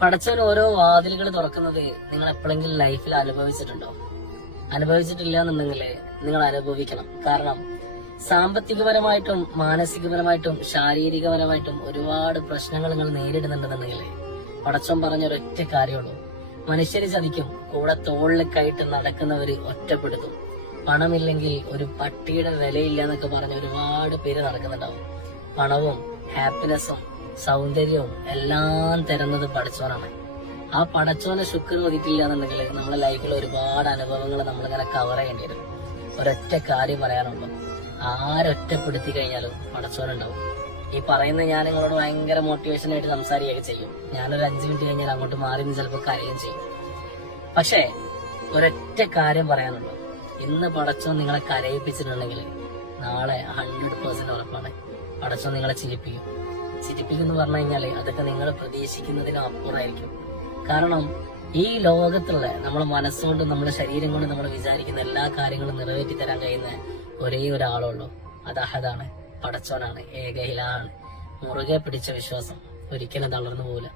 പടച്ചവൻ ഓരോ വാതിലുകൾ തുറക്കുന്നത് നിങ്ങൾ എപ്പോഴെങ്കിലും ലൈഫിൽ അനുഭവിച്ചിട്ടുണ്ടോ? അനുഭവിച്ചിട്ടില്ല എന്നുണ്ടെങ്കിൽ നിങ്ങൾ അനുഭവിക്കണം. കാരണം സാമ്പത്തികപരമായിട്ടും മാനസികപരമായിട്ടും ശാരീരികപരമായിട്ടും ഒരുപാട് പ്രശ്നങ്ങൾ നിങ്ങൾ നേരിടുന്നുണ്ടെന്നുണ്ടെങ്കിൽ പടച്ചവൻ പറഞ്ഞൊരൊറ്റ കാര്യമുള്ളൂ: മനുഷ്യര് ചതിക്കും, കൂടെ തോളിൽ കയറ്റ് നടക്കുന്നവര് ഒറ്റപ്പെടുത്തും. പണമില്ലെങ്കിൽ ഒരു പട്ടിയുടെ വിലയില്ല എന്നൊക്കെ പറഞ്ഞ ഒരുപാട് പേര് നടക്കുന്നുണ്ടാവും. പണവും ഹാപ്പിനെസ്സും സൗന്ദര്യവും എല്ലാം തരുന്നത് പടച്ചോനാണ്. ആ പടച്ചോനെ ശുക്ർ വന്നിട്ടില്ല എന്നുണ്ടെങ്കിൽ നമ്മുടെ ലൈഫിൽ ഒരുപാട് അനുഭവങ്ങൾ നമ്മളിങ്ങനെ കവർ ചെയ്യേണ്ടി വരും. ഒരൊറ്റ കാര്യം പറയാനുള്ളൂ: ആരൊറ്റപ്പെടുത്തി കഴിഞ്ഞാലും പടച്ചോനുണ്ടാവും. ഈ പറയുന്ന ഞാൻ നിങ്ങളോട് ഭയങ്കര മോട്ടിവേഷൻ ആയിട്ട് സംസാരിക്കുകയൊക്കെ ചെയ്യും. ഞാനൊരു 5 മിനിറ്റ് കഴിഞ്ഞാൽ അങ്ങോട്ട് മാറി നിന്ന് ചിലപ്പോൾ കരയും ചെയ്യും. പക്ഷേ ഒരൊറ്റ കാര്യം പറയാനുള്ളൂ: ഇന്ന് പടച്ചോൻ നിങ്ങളെ കരയിപ്പിച്ചിട്ടുണ്ടെങ്കിൽ നാളെ 100% ഉറപ്പാണ് പടച്ചോൻ നിങ്ങളെ ചിരിപ്പിക്കും. ചിരിപ്പിക്കും പറഞ്ഞു കഴിഞ്ഞാല് അതൊക്കെ നിങ്ങൾ പ്രതീക്ഷിക്കുന്നതിനും അപ്പുറമായിരിക്കും. കാരണം ഈ ലോകത്തുള്ള നമ്മളെ മനസ്സുകൊണ്ട് നമ്മുടെ ശരീരം കൊണ്ട് നമ്മൾ വിചാരിക്കുന്ന എല്ലാ കാര്യങ്ങളും നിറവേറ്റി തരാൻ കഴിയുന്ന ഒരേ ഒരാളുള്ളൂ. അത് അഹദാണ്, പടച്ചോനാണ്, ഏക ഇലാഹാണ്. മുറുകെ പിടിച്ച വിശ്വാസം ഒരിക്കലും തളർന്നു പോകില്ല.